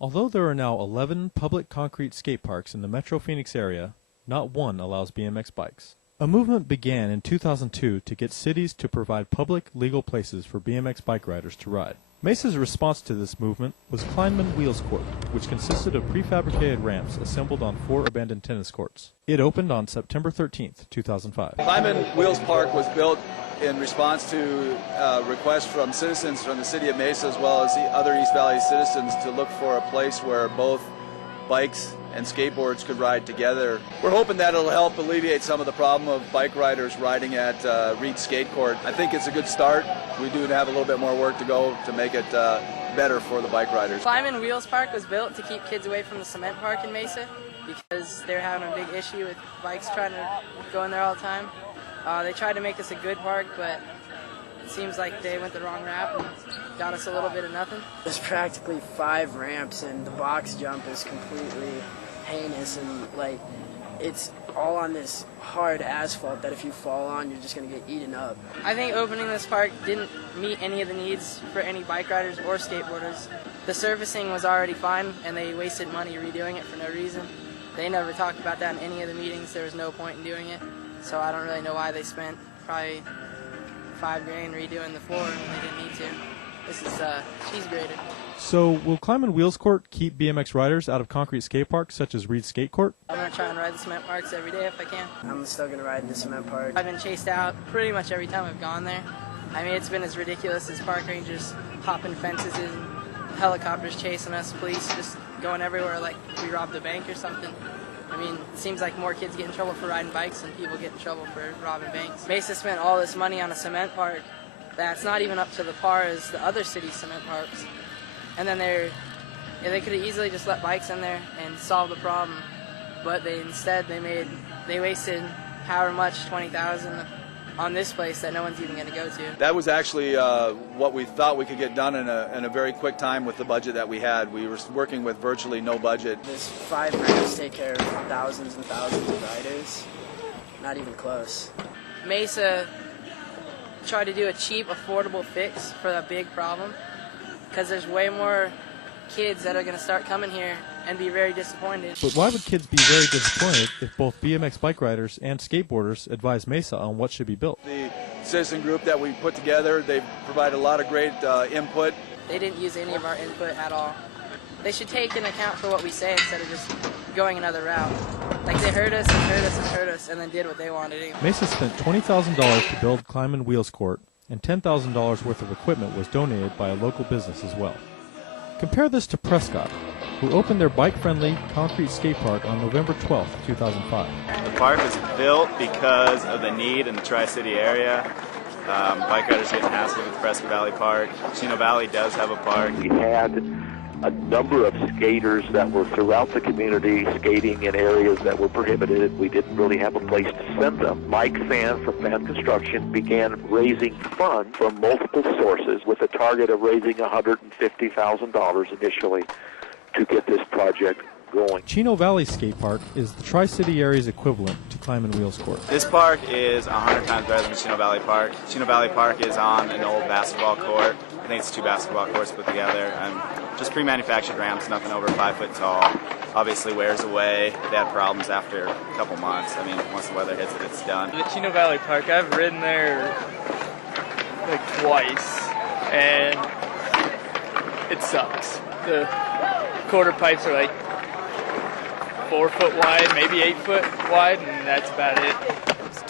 Although there are now 11 public concrete skate parks in the Metro Phoenix area, not one allows BMX bikes. A movement began in 2002 to get cities to provide public, legal places for BMX bike riders to ride. Mesa's response to this movement was Kleinman Wheels Court, which consisted of prefabricated ramps assembled on 4 abandoned tennis courts. It opened on September 13, 2005. Kleinman Wheels Park was built in response to requests from citizens from the city of Mesa as well as the other East Valley citizens to look for a place where both bikes and skateboards could ride together. We're hoping that it'll help alleviate some of the problem of bike riders riding at Reed Skate Court. I think it's a good start. We do have a little bit more work to go to make it better for the bike riders. Kleinman Wheels Park was built to keep kids away from the cement park in Mesa because they're having a big issue with bikes trying to go in there all the time. They tried to make this a good park, but it seems like they went the wrong route and got us a little bit of nothing. There's practically 5 ramps, and the box jump is completely heinous, and like it's all on this hard asphalt that if you fall on, you're just going to get eaten up. I think opening this park didn't meet any of the needs for any bike riders or skateboarders. The surfacing was already fine, and they wasted money redoing it for no reason. They never talked about that in any of the meetings. There was no point in doing it, so I don't really know why they spent probably $5 grand redoing the floor when they didn't need to. This is cheese grated. So, will Kleinman Wheels Court keep BMX riders out of concrete skate parks such as Reed Skate Court? I'm going to try and ride the cement parks every day if I can. I'm still going to ride the cement park. I've been chased out pretty much every time I've gone there. I mean, it's been as ridiculous as park rangers hopping fences and helicopters chasing us, police just going everywhere like we robbed a bank or something. I mean, it seems like more kids get in trouble for riding bikes than people get in trouble for robbing banks. Mesa spent all this money on a cement park that's not even up to the par as the other city cement parks. And then they could have easily just let bikes in there and solved the problem, but they wasted however much, $20,000 on this place that no one's even going to go to. That was actually what we thought we could get done in a very quick time with the budget that we had. We were working with virtually no budget. This 5 ramps take care of thousands and thousands of riders. Not even close. Mesa tried to do a cheap, affordable fix for that big problem because there's way more kids that are going to start coming here and be very disappointed. But why would kids be very disappointed if both BMX bike riders and skateboarders advise Mesa on what should be built? The citizen group that we put together, they provide a lot of great input. They didn't use any of our input at all. They should take into account for what we say instead of just going another route. Like they heard us and heard us and heard us and then did what they wanted to do. Mesa spent $20,000 to build Kleinman Wheels Court, and $10,000 worth of equipment was donated by a local business as well. Compare this to Prescott, who opened their bike-friendly concrete skate park on November 12, 2005. The park was built because of the need in the Tri-City area. Bike riders getting hassled with Prescott Valley Park. Chino Valley does have a park. We had a number of skaters that were throughout the community skating in areas that were prohibited. We didn't really have a place to send them. Mike Fan from Fan Construction began raising funds from multiple sources with a target of raising $150,000 initially to get this project going. Chino Valley Skate Park is the Tri-City area's equivalent to Kleinman Wheels Court. This park is 100 times better than Chino Valley Park. Chino Valley Park is on an old basketball court. I think it's 2 basketball courts put together. Just pre-manufactured ramps, nothing over 5 foot tall. Obviously wears away. They had problems after a couple months. I mean, once the weather hits it, it's done. The Chino Valley Park, I've ridden there like twice, and it sucks. The quarter pipes are like 4 foot wide, maybe 8 foot wide, and that's about it. It's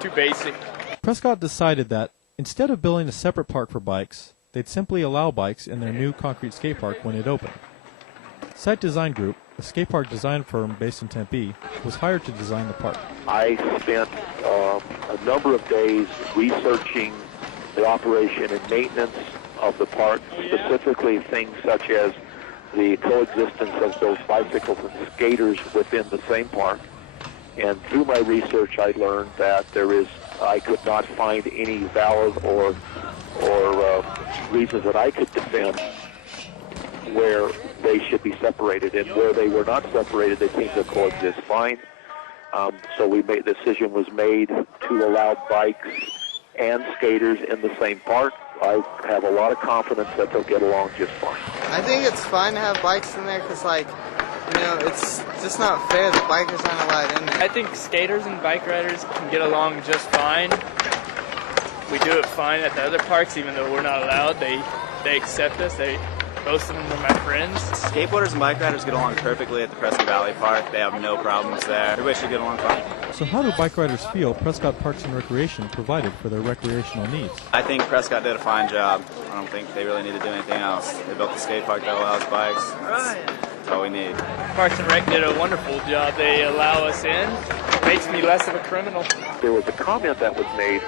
too basic. Prescott decided that instead of building a separate park for bikes, they'd simply allow bikes in their new concrete skate park when it opened. Site Design Group, a skate park design firm based in Tempe, was hired to design the park. I spent a number of days researching the operation and maintenance of the park, specifically things such as the coexistence of those bicycles and skaters within the same park. And through my research, I learned that I could not find any valid or reasons that I could defend where they should be separated, and where they were not separated, they seem to coexist fine. So the decision was made to allow bikes and skaters in the same park. I have a lot of confidence that they'll get along just fine. I think it's fine to have bikes in there because, like, you know, it's just not fair that bikers aren't allowed in there. I think skaters and bike riders can get along just fine. We do it fine at the other parks, even though we're not allowed. They accept us. Most of them are my friends. Skateboarders and bike riders get along perfectly at the Prescott Valley Park. They have no problems there. Everybody should get along fine. So how do bike riders feel Prescott Parks and Recreation provided for their recreational needs? I think Prescott did a fine job. I don't think they really need to do anything else. They built the skate park that allows bikes. That's all we need. Parks and Rec did a wonderful job. They allow us in. Makes me less of a criminal. There was a comment that was made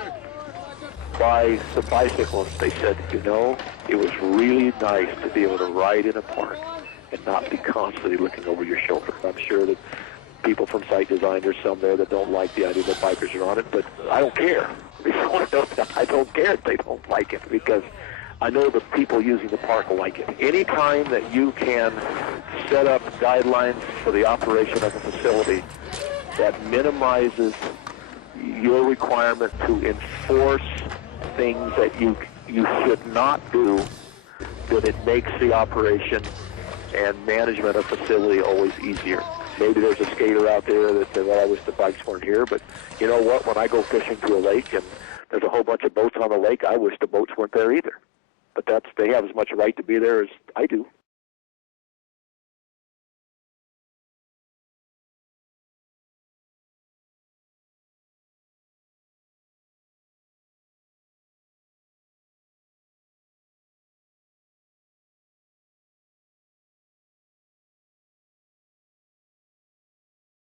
by some bicyclists. They said, you know, it was really nice to be able to ride in a park and not be constantly looking over your shoulder. I'm sure that people from site design, there's some there that don't like the idea that bikers are on it, but I don't care. I don't care if they don't like it, because I know the people using the park will like it. Anytime that you can set up guidelines for the operation of a facility that minimizes your requirement to enforce things that you should not do, then it makes the operation and management of facility always easier. Maybe there's a skater out there that says, well, I wish the bikes weren't here, but you know what? When I go fishing to a lake and there's a whole bunch of boats on the lake, I wish the boats weren't there either. But they have as much right to be there as I do.